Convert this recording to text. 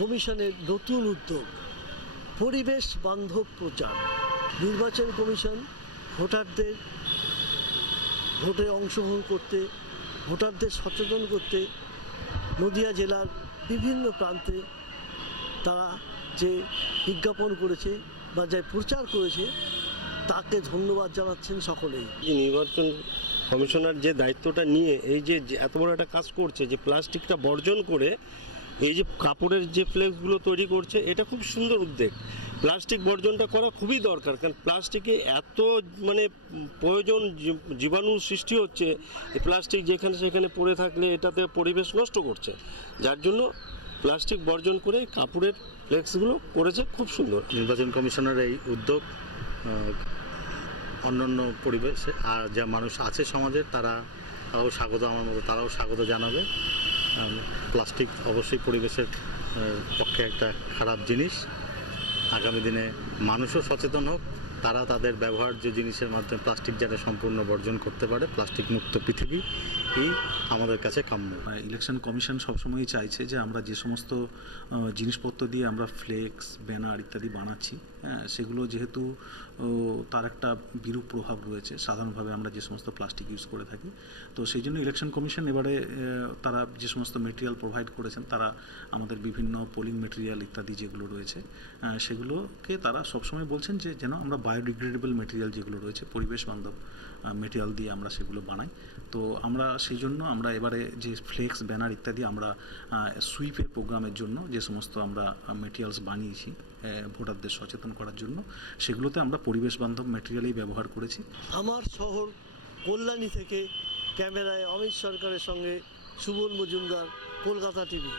কমিশনের নতুন উদ্যোগ পরিবেশ বান্ধব প্রচার। নির্বাচন কমিশন ভোটারদের ভোটে অংশগ্রহণ করতে, ভোটারদের সচেতন করতে নদিয়া জেলার বিভিন্ন প্রান্তে তারা যে বিজ্ঞাপন করেছে বা যে প্রচার করেছে তাকে ধন্যবাদ জানাচ্ছেন সকলেই। নির্বাচন কমিশনার যে দায়িত্বটা নিয়ে এই যে এত বড় একটা কাজ করছে, যে প্লাস্টিকটা বর্জন করে এই যে কাপড়ের যে ফ্লেক্সগুলো তৈরি করছে, এটা খুব সুন্দর উদ্যোগ। প্লাস্টিক বর্জনটা করা খুবই দরকার, কারণ প্লাস্টিকে এত প্রয়োজন জীবাণু সৃষ্টি হচ্ছে। এই প্লাস্টিক যেখানে সেখানে পড়ে থাকলে এটাতে পরিবেশ নষ্ট করছে, যার জন্য প্লাস্টিক বর্জন করে কাপড়ের ফ্লেক্সগুলো করেছে, খুব সুন্দর। নির্বাচন কমিশনের এই উদ্যোগ অন্যান্য পরিবেশে আর যা মানুষ আছে সমাজের তারাও স্বাগত, আমার মতো তারাও স্বাগত জানাবে। প্লাস্টিক অবশ্যই পরিবেশের পক্ষে একটা খারাপ জিনিস। আগামী দিনে মানুষও সচেতন হোক, তারা তাদের ব্যবহার্য জিনিসের মাধ্যমে প্লাস্টিক যাতে সম্পূর্ণ বর্জন করতে পারে। প্লাস্টিক মুক্ত পৃথিবী এই আমাদের কাছে কাম্য। ইলেকশন কমিশন সবসময়ই চাইছে যে আমরা যে সমস্ত জিনিসপত্র দিয়ে আমরা ফ্লেক্স, ব্যানার ইত্যাদি বানাচ্ছি, সেগুলো যেহেতু তার একটা বিরূপ প্রভাব রয়েছে সাধারণভাবে আমরা যে সমস্ত প্লাস্টিক ইউজ করে থাকি, তো সেই জন্য ইলেকশন কমিশন এবারে তারা যে সমস্ত মেটেরিয়াল প্রোভাইড করেছেন, তারা আমাদের বিভিন্ন পোলিং মেটেরিয়াল ইত্যাদি যেগুলো রয়েছে সেগুলোকে তারা সবসময় বলছেন যে যেন আমরা বায়োডিগ্রেডেবল মেটেরিয়াল যেগুলো রয়েছে, পরিবেশ বান্ধব মেটেরিয়াল দিয়ে আমরা সেগুলো বানাই। তো আমরা সেই জন্য আমরা এবারে যে ফ্লেক্স, ব্যানার ইত্যাদি আমরা সুইপের প্রোগ্রামের জন্য যে সমস্ত আমরা মেটেরিয়ালস বানিয়েছি ভোটারদের সচেতন করার জন্য, সেগুলোতে আমরা পরিবেশ বান্ধব মেটেরিয়ালই ব্যবহার করেছি। আমার শহর কল্যাণী থেকে ক্যামেরায় অমিত সরকারের সঙ্গে সুবল মজুমদার, কলকাতা টিভি।